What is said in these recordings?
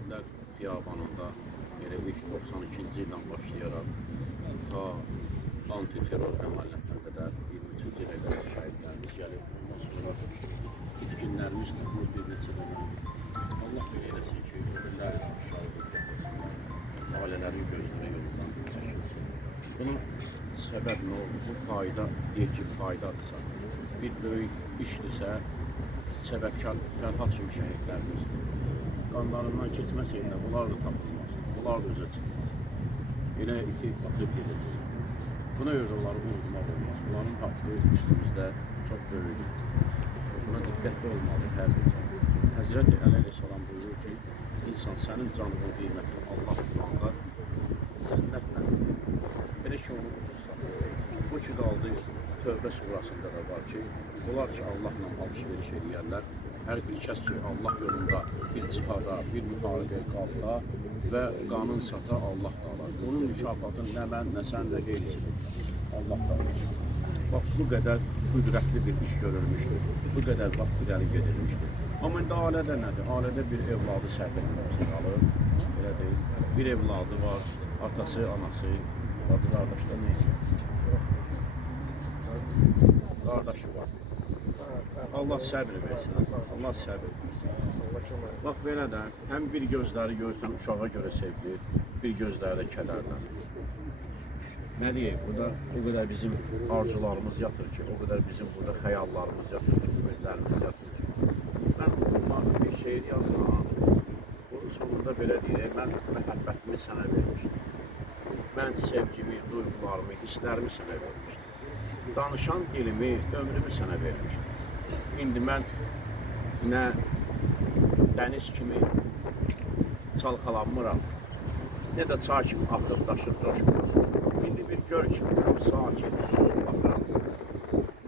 Şəhidlər Xiyabanında elə ilk 92-ci ildən başlayaraq ta antiterror əməliyyatına qədər 23-cü ilə qədər şəhidlərimiz gəlib. Ondan sonra itkinlərimiz tutmur bir neçə dənə. Allah belə eləsin ki, ömürləri aşağıdır gətirsin. Ailələrin gözünə yolundan çəkilsin. Bunun səbəb nə oldu? Bu fayda deyil ki, faydadırsa. Bir böyük işdirsə, səbəbkar Fərhad kimi şəhidlərimiz qanlarından keçməsəydi, bunlar da tapılmaz. Bunlar da özə çıxmaz. Elə iti atıb gedəcək. Buna görə də onları unutmaq olmaz. Bunların haqqı üstümüzdə çox böyükdür. Buna diqqətli olmalı hər insan. Həzrəti Əli əleyhissalam buyurur ki, insan sənin canının qiymətini Allah tutanda cənnətlə belə ki, onu ucuzsa. Bu ki, qaldı Tövbə surasında da var ki, bunlar ki, Allahla alış-veriş edirlər. Hər bir kəs ki, Allah yolunda bir cihada, bir müharibəyə qalsa və qanun sata Allah da alar. Onun mükafatını nə mən, nə sən, nə qeyrisi Allah da alır. Bax, bu qədər qüdrətli bir iş görülmüşdür. Bu qədər vaxt irəli gedilmişdir. Amma indi ailədə nədir? Ailədə bir evladı səhv etməsi qalır. Belə deyil. Bir evladı var, atası, anası, bacı, qardaşlar neysə. Qardaşı var. Allah səbr versin. Allah səbr versin. Bax belə də, həm bir gözləri görürsən uşağa görə sevgilir, bir gözləri də kədərlər. Nə deyək, burada o qədər bizim arzularımız yatır ki, o qədər bizim burada xəyallarımız yatır ki, ümidlərimiz yatır ki. Mən bunlar bir şeir yazıram, bunun sonunda belə deyək, mən məhəbbətimi sənə vermişdim. Mən sevgimi, duygularımı, hisslərimi sənə vermişdim. Danışan dilimi, ömrümü sənə vermişdim. İndi mən nə dəniz kimi çalxalanmıram, nə də çay kimi axıb daşıb coşmuram. İndi bir göl kimi sakin, baxıram.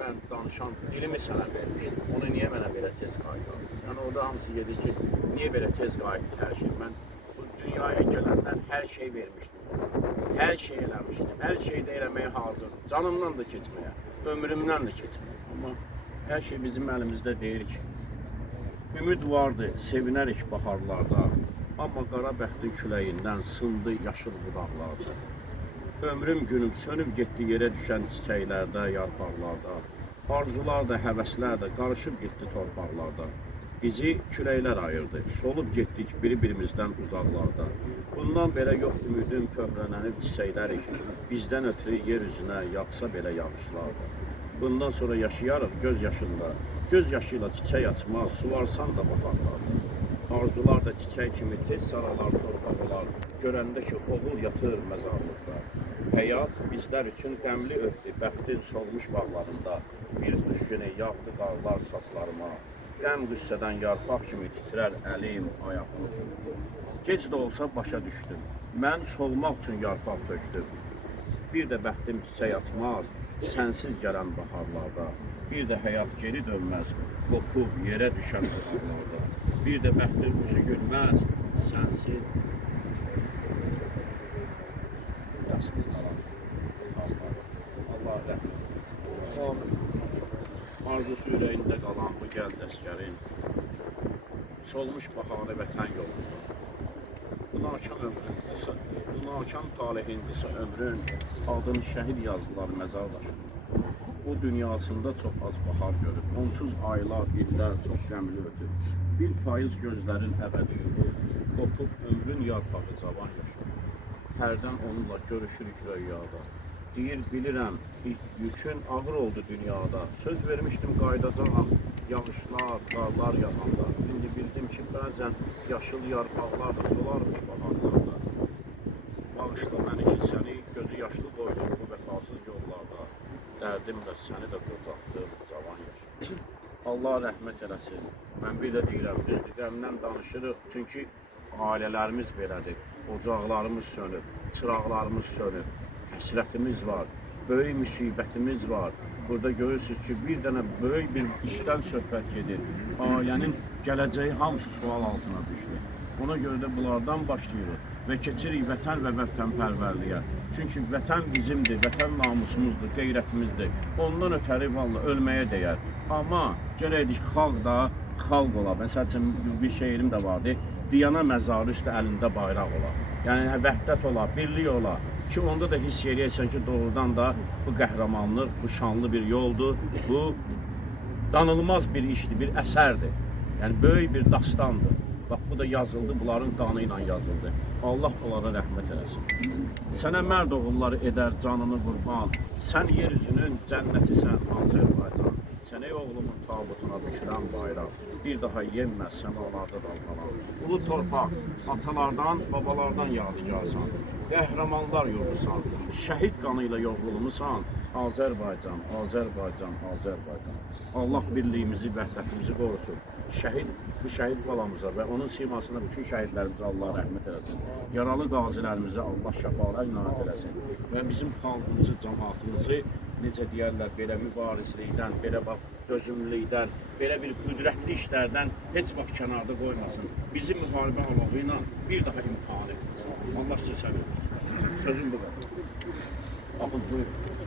Mən danışan dilimi sənə vermişdim. Onu niyə mənə belə tez qayıdar? Yəni orada hamısı gedir ki, niyə belə tez qayıtdı hər şey? Mən bu dünyaya gələndən hər şey vermişdim. Hər şey eləmişdim. Hər şey də eləməyə hazırdım. Canımdan da keçməyə, ömrümdən də keçməyə. Amma hər şey bizim əlimizdə deyil ki. Ümid vardı, sevinərik baharlarda. Amma qara bəxtin küləyindən sındı yaşıl budaqlarda. Ömrüm günüm sönüb getdi yerə düşən çiçəklərdə, yarpaqlarda. Arzular da, həvəslər də qarışıb getdi torpaqlarda. Bizi küləklər ayırdı, solub getdik bir-birimizdən uzaqlarda. Bundan belə yox ümidim pöhrələnib çiçəklərik. Bizdən ötürü yer üzünə yağsa belə yağışlardı. Bundan sonra yaşayarıq göz yaşında. Göz yaşıyla çiçək açmaz, suvarsan da baharlar. Arzular da çiçək kimi tez saralar, torpaq olar. Görəndə ki, oğul yatır məzarlıqda. Həyat bizlər üçün qəmli ötdü, bəxtin solmuş bağlarında. Bir qış günü yağdı qarlar saçlarıma. Qəm qüssədən yarpaq kimi titrər əlim, ayağım. Gec də olsa başa düşdüm. Mən solmaq üçün yarpaq tökdüm. Bir də bəxtim çiçək atmaz, sənsiz gələn baharlarda. Bir də həyat geri dönməz, qopub yerə düşən baharlarda. Bir də bəxtin üzü gülməz, sənsiz yaslı qalan. Allah rəhmət. Amin. Arzusu ürəyində qalan bu gəld əskərin, solmuş baharı vətən yolunda. Bu nakan talihindəsə ömrün, adını şəhid yazdılar məzar başında. O dünyasında çox az bahar görüb, onsuz aylar, illər çox qəmli ötüb. Bir payız gözlərin əbədi yürür, qopub ömrün yarpağı cavan yaşır. Hərdən onunla görüşürük rüyada. Deyir, bilirəm, yükün ağır oldu dünyada. Söz vermişdim qaydacağam, yağışlar, qarlar yağanda. İndi bildim ki, bəzən yaşıl yarpaqlar da solarmış baharlarda. Bağışla məni ki, səni gözü yaşlı qoydum bu vəfasız yollarda. Dərdim də səni də qurtardı cavan yaşa. Allah rəhmət eləsin. Mən bir də deyirəm, düzdür, qəmdən danışırıq. Çünki ailələrimiz belədir. Ocaqlarımız sönüb, çıraqlarımız sönüb. Həsrətimiz var, böyük müsibətimiz var. Burada görürsünüz ki, bir dənə böyük bir işdən söhbət gedir. Ailənin gələcəyi hamısı sual altına düşdü. Ona görə də bunlardan başlayırıq və keçirik vətən və vətənpərvərliyə. Çünki vətən bizimdir, vətən namusumuzdur, qeyrətimizdir. Ondan ötəri vallahi ölməyə dəyər. Amma gərəkdir ki, xalq da xalq ola. Məsəl üçün bir şeirim də vardı. Diyana məzarı üstə əlində bayraq ola. Yəni vəhdət ola, birlik ola. Ki onda da hiss eləyirsən ki, doğrudan da bu qəhrəmanlıq, bu şanlı bir yoldur. Bu danılmaz bir işdir, bir əsərdir. Yəni böyük bir dastandır. Bax bu da yazıldı, bunların qanı ilə yazıldı. Allah onlara rəhmət eləsin. Sənə mərd oğulları edər canını qurban. Sən yeryüzünün cənnətisən Azərbaycan. Sən ey oğlumun tabutuna düşürən bayraq. Bir daha yenməz səmalarda dalğalan. Ulu torpaq, atalardan, babalardan yadigarsan. Qəhrəmanlar yurdusan. Şəhid qanı ilə yoğrulmusan. Azərbaycan, Azərbaycan, Azərbaycan. Allah birliyimizi, vəhdətimizi qorusun. Bu şəhid balamıza və onun simasına bütün şəhidlərimizə Allah rəhmət eləsin. Yaralı qazilərimizə Allah şəfalar inayət eləsin. Və bizim xalqımızı, cəmaatımızı necə deyərlər, belə mübarizlikdən, belə bax, dözümlülükdən, belə bir qüdrətli işlərdən heç vaxt kənarda qoymasın. Bizi müharibə alağı ilə bir daha imtihan etməsin. Allah sizə sözüm bu qədər. Baxın, buyurun.